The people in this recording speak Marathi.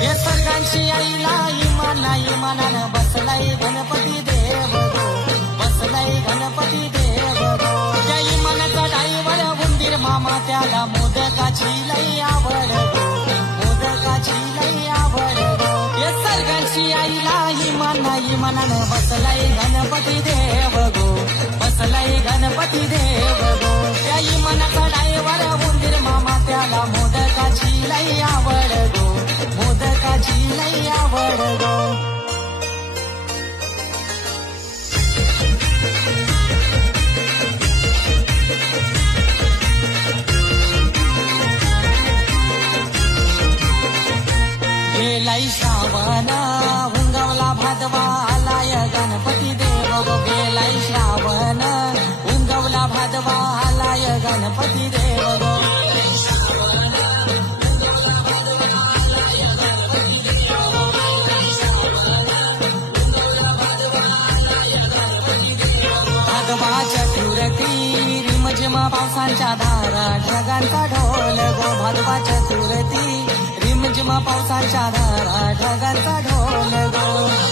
हे सर्गांची आईला इमानानं बसलाय गणपती देव गो, बसलाय गणपती देव गो. त्या इमानाचा डाईवर उंदीर मामा त्याला मोदकाची लई आवड गो, मोदकाची लई आवड गो. हे सर्गांची आईला इमानानं बसलाय गणपती देव गो, बसलाय गणपती देव गो. त्या इमानाचा डाईवर उंदीर मामा त्याला मोदकाची लई आवड गो, मोदकाची लई आवड गो. गेलाय श्रावण उंगवला भादवा आलाय गणपती देव गो. गेलाय श्रावण उंगवला भादवा आलाय गणपती देव गो. भादवा चतुर्थी रिमझिम पावसांच्या धारा ढगांचा ढोल गो. भादवा चतुर्थी रिमझिम पावसाच्या धारा ढगांचा ढोल गो.